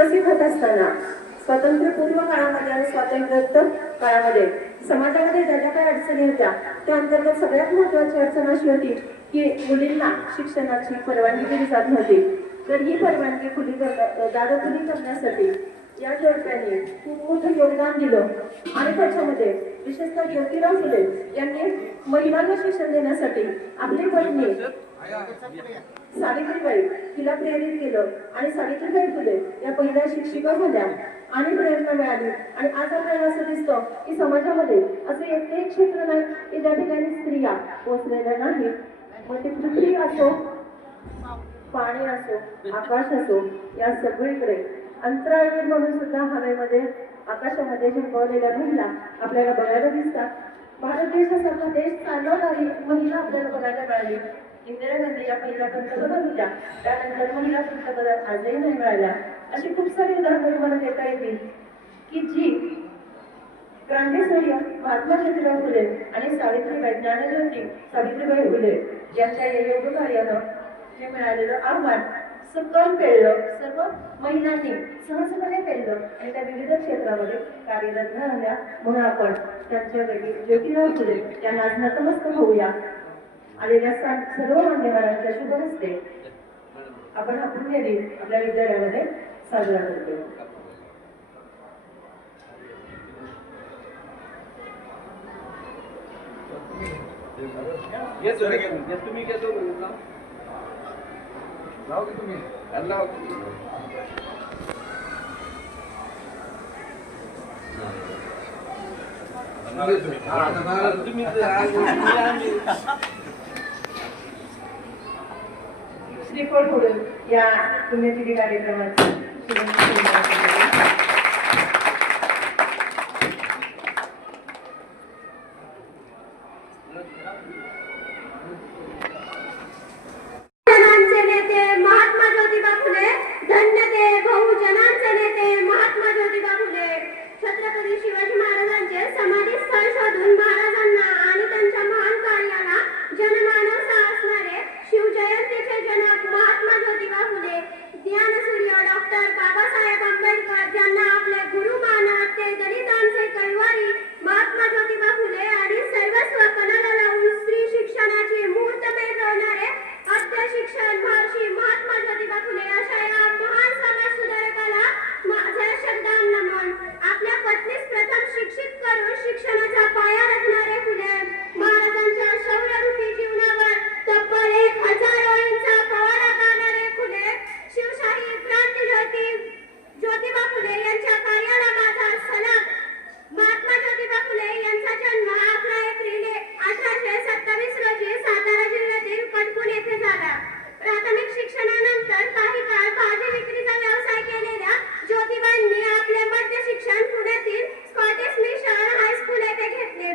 विकसित होत असताना स्वातंत्र्यपूर्व काळामध्ये आणि स्वातंत्र्योत्तर काळामध्ये समाजामध्ये ज्या ज्या काही अडचणी होत्या त्या अंतर्गत सगळ्यात महत्वाची अडचण अशी होती की मुलींना शिक्षणाची परवानगी दिली जात नव्हती. तर ही परवानगी दादा खुली करण्यासाठी या जोडप्याने खूप मोठं योगदान दिलं आणि त्याच्यामध्ये विशेषतः ज्योतिराव फुले यांनी महिलांना शिक्षण देण्यासाठी आपली पत्नी सावित्रीबाई तिला प्रेरित केलं आणि सावित्रीबाई फुले या पहिल्या शिक्षिका झाल्या आणि प्रेरणा मिळाली. आणि आज आपल्याला असं दिसतं की समाजामध्ये असं एकही क्षेत्र नाही की ज्या ठिकाणी स्त्रिया पोहोचलेल्या नाही. मग ते पृथ्वी असो, पाणी असो, आकाश असो, या सगळीकडे अंतराळवीर म्हणून सुद्धा हवेमध्ये आकाशामध्ये झेपावलेल्या महिला आपल्याला बघायला दिसतात. भारत देशासारखा देश चालवणारी महिला आपल्याला बघायला मिळाली. इंदिरा गांधी या पहिल्या पंतप्रधान होत्या, त्यानंतर महिला पंतप्रधान आजही नाही मिळाल्या. अशी खूप सारी उदाहरणं तुम्हाला देता येतील की जी क्रांतीसूर्य महात्मा ज्योतिराव फुले आणि सावित्रीबाई ज्ञानज्योती सावित्रीबाई फुले यांच्या या योग कार्यानं हे मिळालेलं आव्हान सुकम पेळलं, सर्व महिलांनी सहजपणे पेळलं आणि त्या विविध क्षेत्रामध्ये कार्यरत राहिल्या. म्हणून आपण त्यांच्या वेळी ज्योतिराव फुले यांना आज नतमस्तक होऊया. आलेल्या सर्व मान्यवरांच्या शुभ हस्ते आपण हा पुण्यदिन आपल्या विद्यालयामध्ये साजरा करतो. तुम्ही घेतो लाव की तुम्ही लाव तुम्ही श्रीफळ फोडून या पुण्यतिथी कार्यक्रमाची छत्रपती शिवाजी महाराजांचे समाधी स्थळ शोधून महाराजांना आणि त्यांच्या महान कार्याला जनमानस असणारे शिवजयंतीचे जनक महात्मा ज्योतिबा फुले, ज्ञानसूर्य डॉक्टर बाबासाहेब आंबेडकर ज्यांना आपले गुरु मानत ते दलितांचे कैवारी महात्मा ज्योतिबा फुले आणि सर्वस्व पणाला लावून स्त्री शिक्षणाची मुहूर्तमेढ रोवणारे आद्य शिक्षण महर्षी महात्मा ज्योतिबा फुले अशा या महान समाज सुधारकाला माझ्या शब्दांना नमन. आपल्या पत्नीस प्रथम शिक्षित करून शिक्षणाचा पाया रचणारे फुले महाराजांच्या शौर्यरूपी जीवनावर तब्बल 1000 ओळींचा पोवाडा गाणारे फुले शिवशाही क्रांती ज्योतिबा फुले यांच्या कार्याला माझा सलाम. महात्मा ज्योतिबा फुले यांचा जन्म 11 एप्रिल 1827 रोजी सातारा जिल्ह्यातील कटकुल येथे झाला. प्राथमिक शिक्षणानंतर काही काळ भाजी विक्रीचा व्यवसाय केलेल्या ज्योतिबांनी आपले मध्य शिक्षण पुण्यातील स्कॉटिश मिशन हायस्कूल येथे घेतले.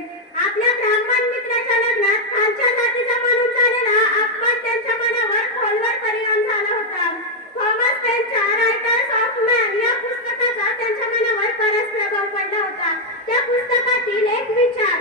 आपल्या ब्राह्मण मित्राच्या लग्नात खालच्या जातीचा म्हणून झालेला अपमान त्यांच्या मनावर खोलवर परिणाम झाला होता. थॉमस पेनच्या रायटर्स ऑफ मॅन या पुस्तकाचा त्यांच्या मनावर बराच प्रभाव पडला होता. त्या पुस्तकातील एक विचार